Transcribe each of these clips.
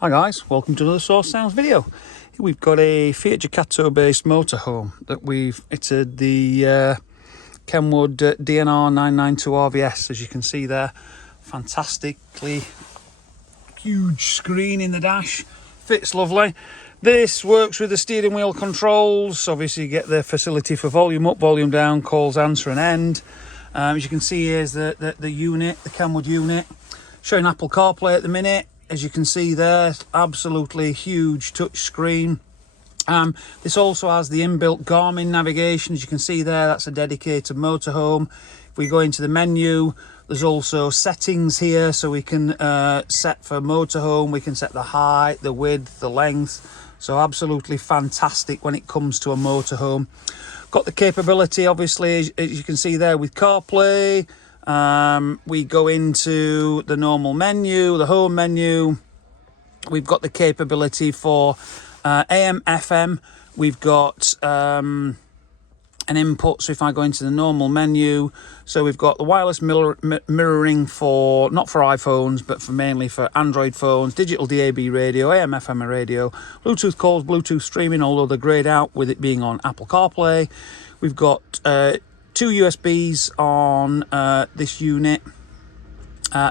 Hi guys, welcome to another Source Sounds video. We've got a Fiat Ducato based motorhome that we've fitted the Kenwood DNR992RVS, as you can see there. Fantastically huge screen in the dash, fits lovely. This works with the steering wheel controls. Obviously you get the facility for volume up, volume down, calls, answer and end. As you can see, here's the unit, the Kenwood unit, showing Apple CarPlay at the minute. As you can see there, absolutely huge touch screen. This also has the inbuilt Garmin navigation. As you can see there, that's a dedicated motorhome. If we go into the menu, there's also settings here, so we can set for motorhome. We can set the height, the width, the length. So absolutely fantastic when it comes to a motorhome. Got the capability, obviously, as you can see there, with CarPlay. We go into the normal menu, the home menu. We've got the capability for AM, FM. We've got an input. So if I go into the normal menu, so we've got the wireless mirroring for, not for iPhones, but for mainly for Android phones, digital DAB radio, AM, FM radio, Bluetooth calls, Bluetooth streaming, although they're grayed out with it being on Apple CarPlay. We've got two USBs on this unit.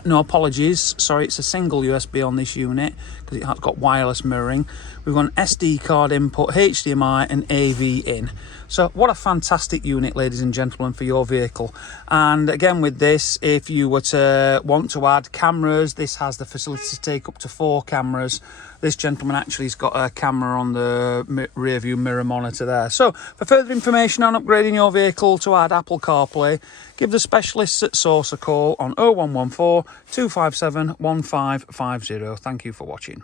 No, apologies, sorry, it's a single USB on this unit because it has got wireless mirroring. We've got an SD card input, HDMI and AV in. So what a fantastic unit, ladies and gentlemen, for your vehicle. And again, with this, if you were to want to add cameras, this has the facility to take up to 4 cameras. This gentleman actually has got a camera on the rear view mirror monitor there. So for further information on upgrading your vehicle to add Apple CarPlay, give the specialists at Source a call on 0114 257 1550. Thank you for watching.